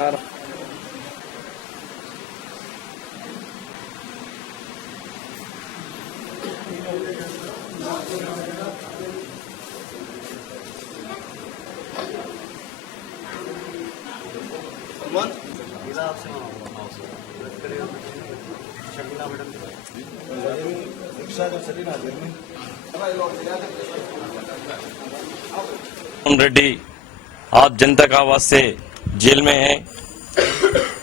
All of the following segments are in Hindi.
रेड्डी आप जनता का आवाज से जेल में है।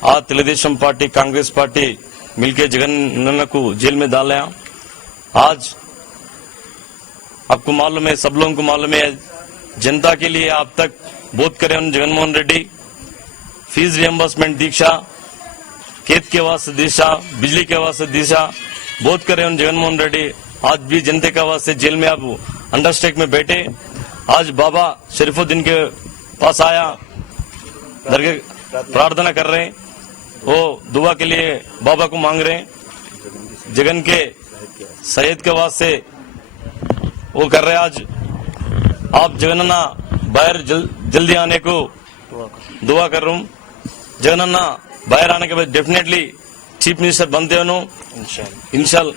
आज तेलुगुदेशम पार्टी कांग्रेस पार्टी मिलकर जगन को जेल में डाला। आज आपको मालूम है, सब लोगों को मालूम है, जनता के लिए आप तक बहुत करे जगनमोहन रेड्डी। फीस रियम्बर्समेंट दीक्षा, खेत के वास्ते दिशा, बिजली के वास्ते दिशा बहुत करे जगनमोहन रेड्डी। आज भी जनता के वास्ते जेल में आप अंडरस्टेक में बैठे। आज बाबा शरीफुद्दीन के पास आया, दरगाह प्रार्थना कर रहे हैं, वो दुआ के लिए बाबा को मांग रहे हैं। जगन के सैयद के वास्ते वो कर रहे हैं। आज आप जगनन्ना बाहर जल्दी आने को दुआ कर रहा हूँ। जगनन्ना बाहर आने के बाद डेफिनेटली चीफ मिनिस्टर बनते हो इंशाल्लाह।